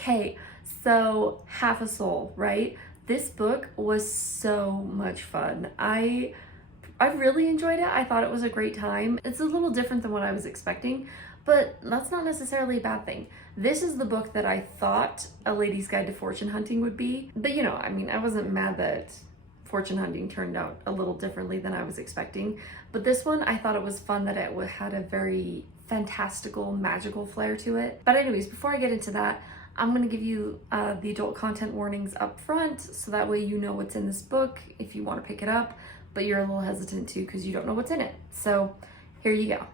Okay, so Half a Soul, right? This book was so much fun. I really enjoyed it. I thought it was a great time. It's a little different than what I was expecting, but that's not necessarily a bad thing. This is the book that I thought A Lady's Guide to Fortune Hunting would be. But you know, I mean, I wasn't mad that fortune hunting turned out a little differently than I was expecting. But this one, I thought it was fun that it had a very fantastical, magical flair to it. But anyways, before I get into that, I'm gonna give you the adult content warnings up front, so that way you know what's in this book if you want to pick it up, but you're a little hesitant too because you don't know what's in it. So here you go.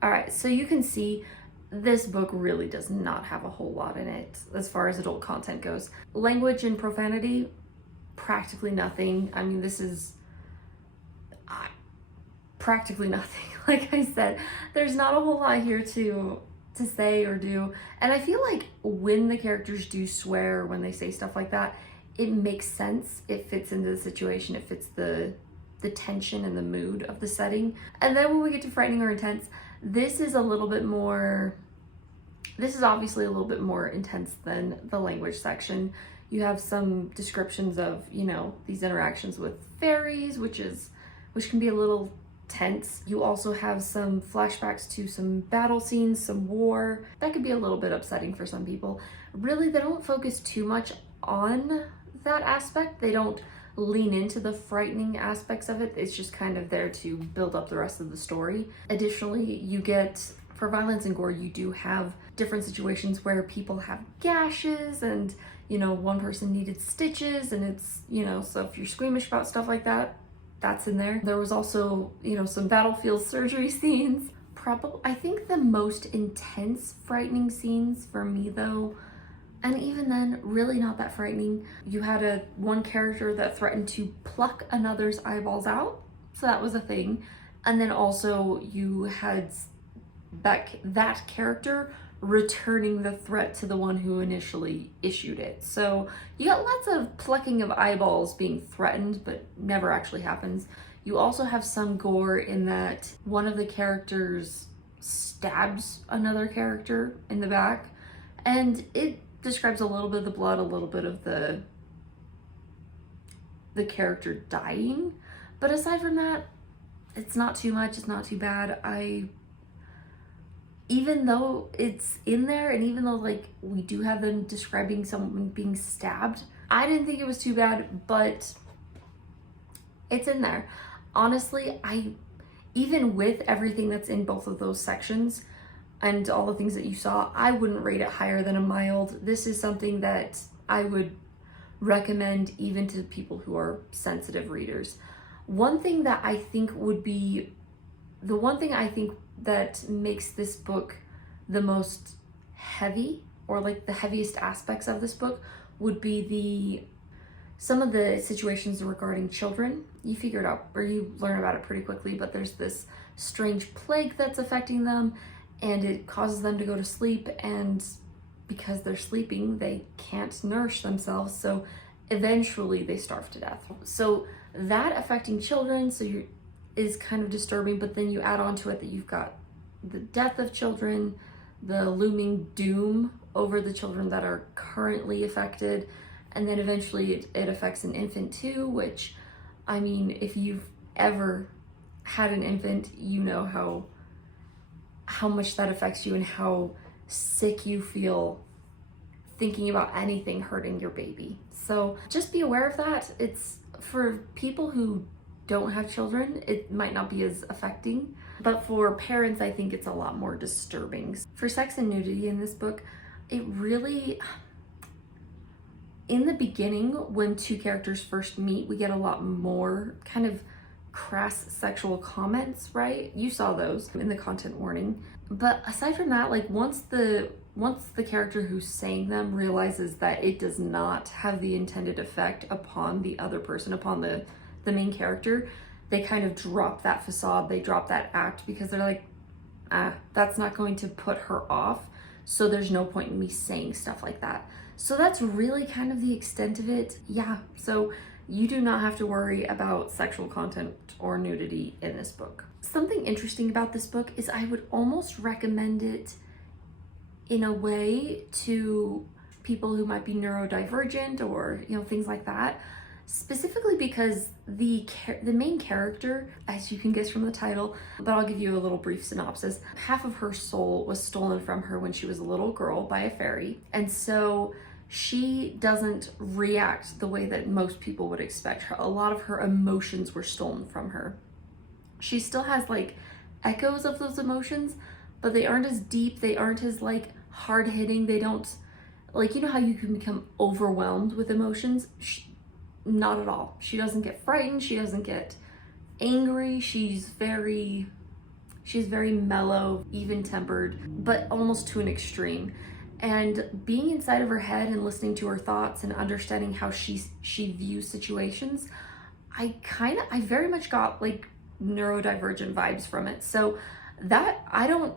All right, so you can see this book really does not have a whole lot in it as far as adult content goes. Language and profanity, practically nothing. I mean, this is practically nothing. Like I said, there's not a whole lot here to say or do. And I feel like when the characters do swear, when they say stuff like that, it makes sense. It fits into the situation. It fits the tension and the mood of the setting. And then when we get to frightening or intense, this is obviously a little bit more intense than the language section. You have some descriptions of, you know, these interactions with fairies, which can be a little tense. You also have some flashbacks to some battle scenes, some war. That could be a little bit upsetting for some people. Really, they don't focus too much on that aspect. They don't lean into the frightening aspects of it. It's just kind of there to build up the rest of the story. Additionally, you get, for violence and gore, you do have different situations where people have gashes and, you know, one person needed stitches, and it's, you know, so if you're squeamish about stuff like that, that's in there. There was also, you know, some battlefield surgery scenes. I think the most intense frightening scenes for me though, and even then, really not that frightening. You had one character that threatened to pluck another's eyeballs out, so that was a thing. And then also you had that character returning the threat to the one who initially issued it. So you got lots of plucking of eyeballs being threatened, but never actually happens. You also have some gore in that one of the characters stabs another character in the back, and it describes a little bit of the blood, a little bit of the character dying. But aside from that, it's not too much, it's not too bad. Even though it's in there, and even though like we do have them describing someone being stabbed, I didn't think it was too bad, but it's in there. Honestly, even with everything that's in both of those sections and all the things that you saw, I wouldn't rate it higher than a mild. This is something that I would recommend even to people who are sensitive readers. One thing that I think that makes this book the most heavy, or like the heaviest aspects of this book, would be some of the situations regarding children. You figure it out, or you learn about it pretty quickly, but there's this strange plague that's affecting them, and it causes them to go to sleep, and because they're sleeping, they can't nourish themselves, so eventually they starve to death. So that affecting children is kind of disturbing, but then you add on to it that you've got the death of children, the looming doom over the children that are currently affected, and then eventually it affects an infant too, which, I mean, if you've ever had an infant, you know how much that affects you and how sick you feel thinking about anything hurting your baby. So just be aware of that. It's for people who don't have children, it might not be as affecting. But for parents, I think it's a lot more disturbing. For sex and nudity in this book, it really, in the beginning, when two characters first meet, we get a lot more kind of crass sexual comments, right? You saw those in the content warning. But aside from that, like once the character who's saying them realizes that it does not have the intended effect upon the other person, upon the main character, they kind of drop that facade, they drop that act, because they're like, that's not going to put her off, so there's no point in me saying stuff like that. So that's really kind of the extent of it. Yeah, so you do not have to worry about sexual content or nudity in this book. Something interesting about this book is I would almost recommend it in a way to people who might be neurodivergent or, you know, things like that. Specifically because the main character, as you can guess from the title, but I'll give you a little brief synopsis. Half of her soul was stolen from her when she was a little girl by a fairy. And so she doesn't react the way that most people would expect her. A lot of her emotions were stolen from her. She still has like echoes of those emotions, but they aren't as deep. They aren't as like hard hitting. They don't, like, you know how you can become overwhelmed with emotions? Not at all. She doesn't get frightened. She doesn't get angry. She's very mellow, even-tempered, but almost to an extreme. And being inside of her head and listening to her thoughts and understanding how she views situations, I very much got like neurodivergent vibes from it. So that I don't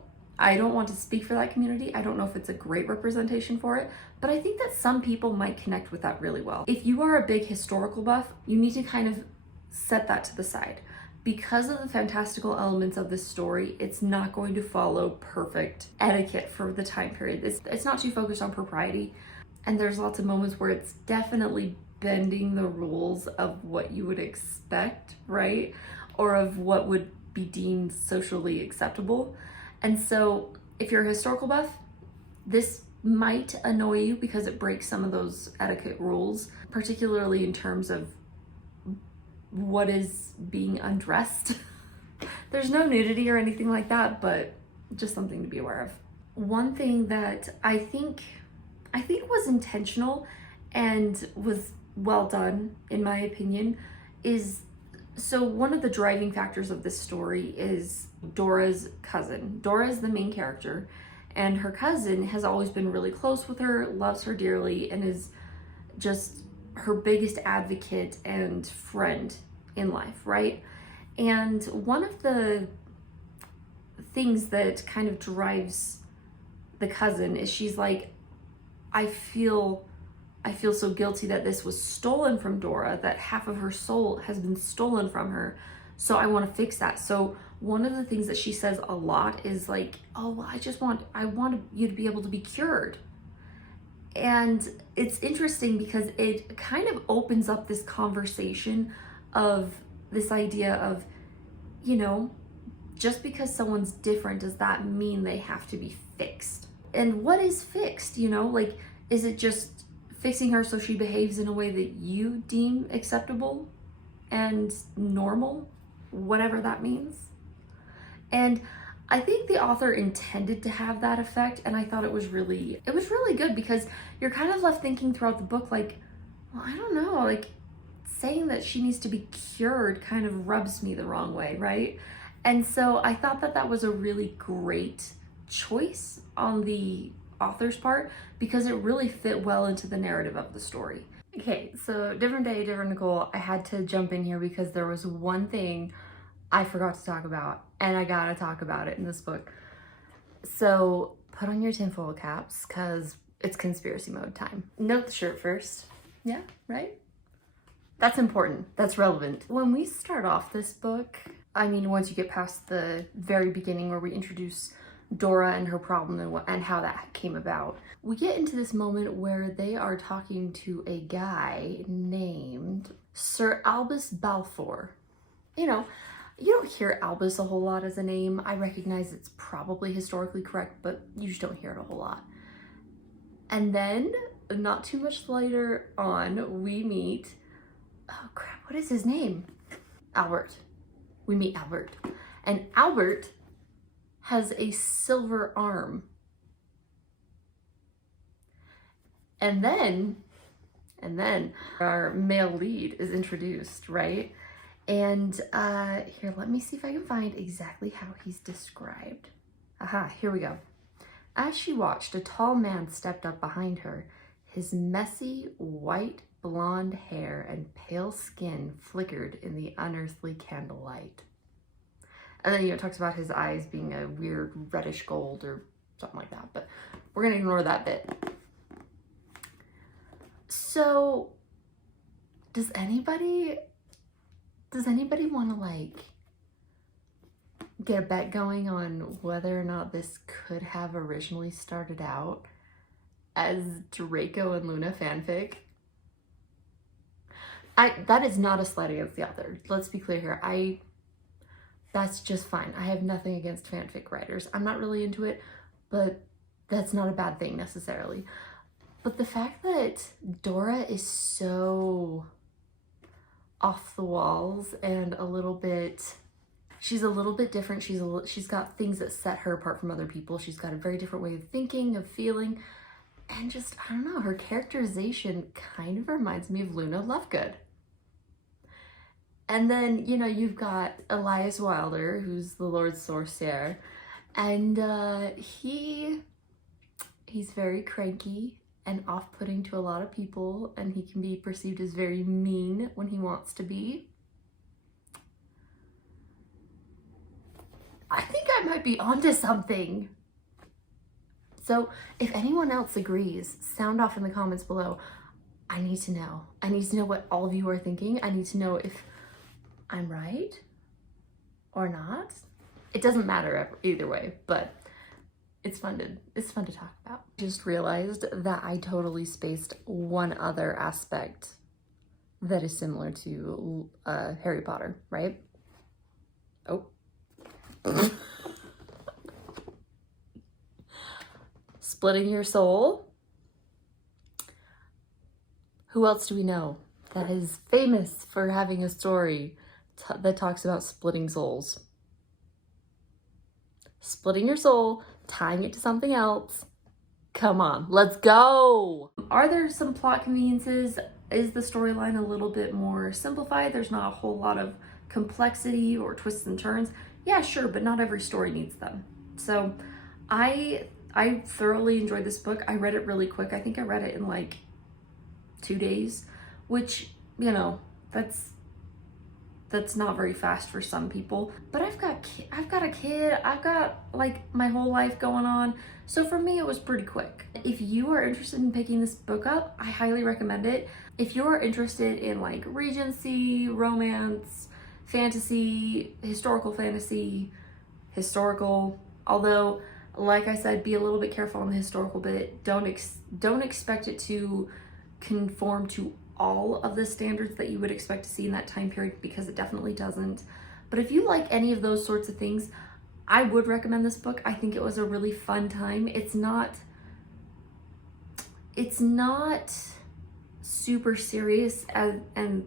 want to speak for that community. I don't know if it's a great representation for it, but I think that some people might connect with that really well. If you are a big historical buff, you need to kind of set that to the side. Because of the fantastical elements of this story, it's not going to follow perfect etiquette for the time period. It's not too focused on propriety, and there's lots of moments where it's definitely bending the rules of what you would expect, right? Or of what would be deemed socially acceptable. And so if you're a historical buff, this might annoy you because it breaks some of those etiquette rules, particularly in terms of what is being undressed. There's no nudity or anything like that, but just something to be aware of. One thing that I think was intentional and was well done, in my opinion, is, so one of the driving factors of this story is Dora's cousin. Dora is the main character, and her cousin has always been really close with her, loves her dearly, and is just her biggest advocate and friend in life, right? And one of the things that kind of drives the cousin is she's like, I feel so guilty that this was stolen from Dora, that half of her soul has been stolen from her, so I want to fix that. So one of the things that she says a lot is like, oh, I want you to be able to be cured. And it's interesting because it kind of opens up this conversation of this idea of, you know, just because someone's different, does that mean they have to be fixed? And what is fixed, you know? Like, is it just fixing her so she behaves in a way that you deem acceptable and normal, whatever that means? And I think the author intended to have that effect, and I thought it was really good, because you're kind of left thinking throughout the book like, well, I don't know, like saying that she needs to be cured kind of rubs me the wrong way, right? And so I thought that was a really great choice on the author's part, because it really fit well into the narrative of the story. Okay, so different day, different Nicole. I had to jump in here because there was one thing I forgot to talk about, and I gotta talk about it in this book. So put on your tinfoil caps, because it's conspiracy mode time. Note the shirt first. Yeah, right? That's important. That's relevant. When we start off this book, I mean, once you get past the very beginning where we introduce Dora and her problem and how that came about, we get into this moment where they are talking to a guy named Sir Albus Balfour. You know, you don't hear Albus a whole lot as a name. I recognize it's probably historically correct, but you just don't hear it a whole lot. And then, not too much later on, we meet, oh crap, what is his name? Albert. We meet Albert. And Albert has a silver arm. And then our male lead is introduced, right? And here, let me see if I can find exactly how he's described. Aha, here we go. As she watched, a tall man stepped up behind her. His messy, white, blonde hair and pale skin flickered in the unearthly candlelight. And then, it talks about his eyes being a weird reddish gold or something like that, but we're gonna ignore that bit. So, does anybody want to, like, get a bet going on whether or not this could have originally started out as Draco and Luna fanfic? That is not a slight against the author. Let's be clear here. That's just fine. I have nothing against fanfic writers. I'm not really into it, but that's not a bad thing necessarily. But the fact that Dora is so off the walls and she's a little bit different. She's got things that set her apart from other people. She's got a very different way of thinking, of feeling, and just, I don't know, her characterization kind of reminds me of Luna Lovegood. And then, you've got Elias Wilder, who's the Lord Sorcier, and he's very cranky and off-putting to a lot of people, and he can be perceived as very mean when he wants to be. I think I might be onto something. So if anyone else agrees, sound off in the comments below. I need to know. I need to know what all of you are thinking. I need to know if I'm right or not. It doesn't matter either way, but it's fun to talk about. Just realized that I totally spaced one other aspect that is similar to Harry Potter, right? Oh. Splitting your soul. Who else do we know that is famous for having a story that talks about splitting souls? Splitting your soul, tying it to something else. Come on, let's go. Are there some plot conveniences? Is the storyline a little bit more simplified? There's not a whole lot of complexity or twists and turns. Yeah, sure, but not every story needs them. So I thoroughly enjoyed this book. I read it really quick. I think I read it in like 2 days, which, that's not very fast for some people. But I've got a kid. I've got like my whole life going on. So for me, it was pretty quick. If you are interested in picking this book up, I highly recommend it. If you're interested in like Regency, romance, fantasy, historical, although like I said, be a little bit careful on the historical bit. Don't expect it to conform to all of the standards that you would expect to see in that time period, because it definitely doesn't. But if you like any of those sorts of things, I would recommend this book. I think it was a really fun time. It's not super serious and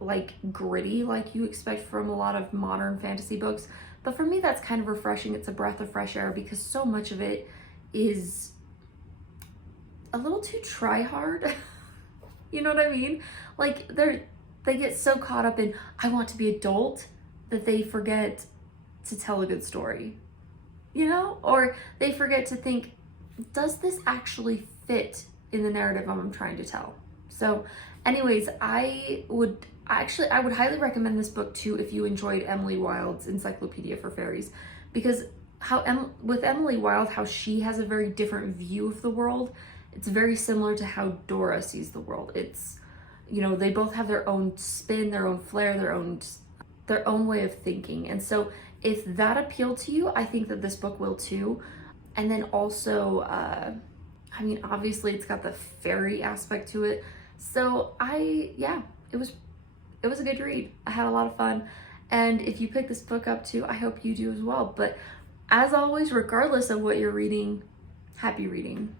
like gritty like you expect from a lot of modern fantasy books. But for me, that's kind of refreshing. It's a breath of fresh air because so much of it is a little too try hard. You know what I mean? Like they get so caught up in, I want to be adult, that they forget to tell a good story, or they forget to think, does this actually fit in the narrative I'm trying to tell? So anyways, I would highly recommend this book too if you enjoyed Emily Wilde's Encyclopedia for Fairies, because with Emily Wilde, how she has a very different view of the world. It's very similar to how Dora sees the world. It's, they both have their own spin, their own flair, their own way of thinking. And so if that appealed to you, I think that this book will too. And then also, obviously it's got the fairy aspect to it. So it was a good read. I had a lot of fun. And if you pick this book up too, I hope you do as well. But as always, regardless of what you're reading, happy reading.